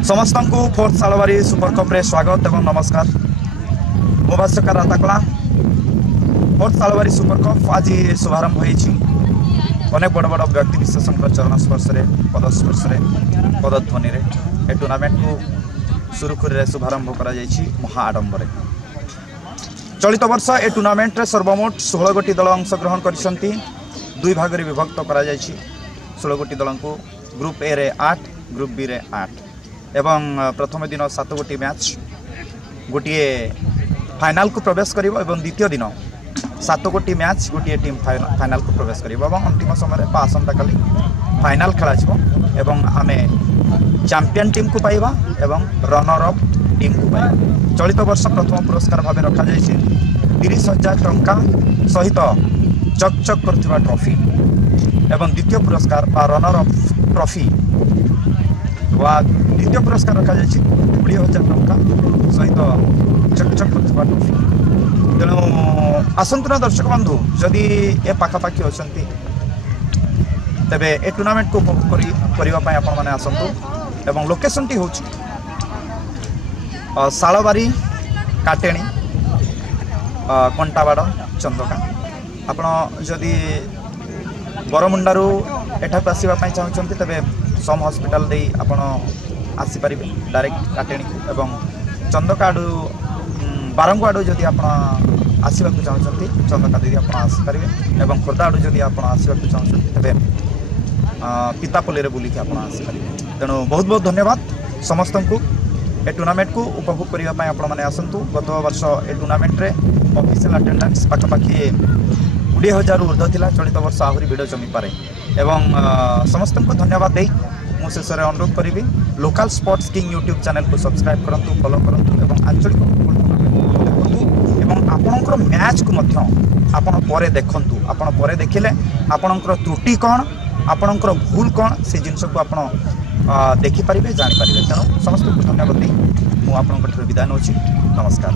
समस्त को fourth सालवारी super cup रे स्वागत एवं नमस्कार। मो भाष्यकार राताकला फोर्थ सालवारी सुपर कप आज शुभारंभ होईछि। अनेक बड़ बड़ व्यक्ति विशेषण चरण स्पर्श पदस्पर्श पदध्वनि ए टूर्नामेंट को सुरुखुरी शुभारंभ करा महा आडंबर। चलित वर्ष ए टूर्नामेंट रे सर्वमोट 16 गोटी दल अंशग्रहण कर दुई भाग में विभक्त करा 16 गोटी दल को ग्रुप ए रे 8 ग्रुप बी रे 8 एवं प्रथम दिन 7 गोटी मैच गोटे फाइनाल को प्रवेश कर द्वितीय दिन 7 गोटी मैच गोटे टीम फाइनाल को प्रवेश कर अंतिम समय आसंता काली फाइनाल खेल एवं आमे चैंपियन टीम को पाइबा एवं रनर अप टीम को पाइबा। चलित वर्ष प्रथम पुरस्कार भाव रखा 30,000 टंका सहित चकचक करथिबा ट्रॉफी एवं द्वितीय पुरस्कार बा रनर अप ट्रॉफी वा द्वितीय पुरस्कार रखा 20,000 टंका सहित चकचक करथिबा ट्रॉफी। तेणु आसंतुना दर्शक बंधु जदि ए पाखापाखि अछंती तेबे ए टूर्नामेंट को उपभोग करने आपण माने आसंतु एवं लोकेशन टी होची सालबारी काटेणी कंटाबाड़ चंदका। आपण जदि बरमुंडारू एठाक आसवाई चाहते तेबे सम हॉस्पिटल दे आपण आसीपर डायरेक्ट काटेणी एवं चंदका आड़ू बारंग आड़ू जदि आप आसवा चाहते चंदका दे आप आसीपर एवं खोर्धा आड़ू जदि आप आसवा चाहते तेबे पितापल्ली बुलिक आप आसीपर। तेणु बहुत बहुत धन्यवाद समस्त को ए टूर्नामेंट को उपभोग करने आपण मैंने आसतु। गत वर्ष ए टूर्नामेंट रे ऑफिशियल अटेंडेंस पाखापाखि 20,000 ऊर्ध्व थिला। चलित वर्ष आहरी भिड़ जमी पारे एवं समस्त को धन्यवाद दे मु शेष में अनुरोध करी local sports king YouTube channel को सब्सक्राइब करूँ फॉलो करूँ एवं आंचलिक देखूँ एवं आपणकर मैच को आपण पर देखूँ। आपण पर देखिले आपणकर त्रुटि कौन आपणकर भूल कौन से जिनस को आप देखिपारे जानीपारे। तेणु समस्त को धन्यवाद दे मुझे विदाय नौची। नमस्कार।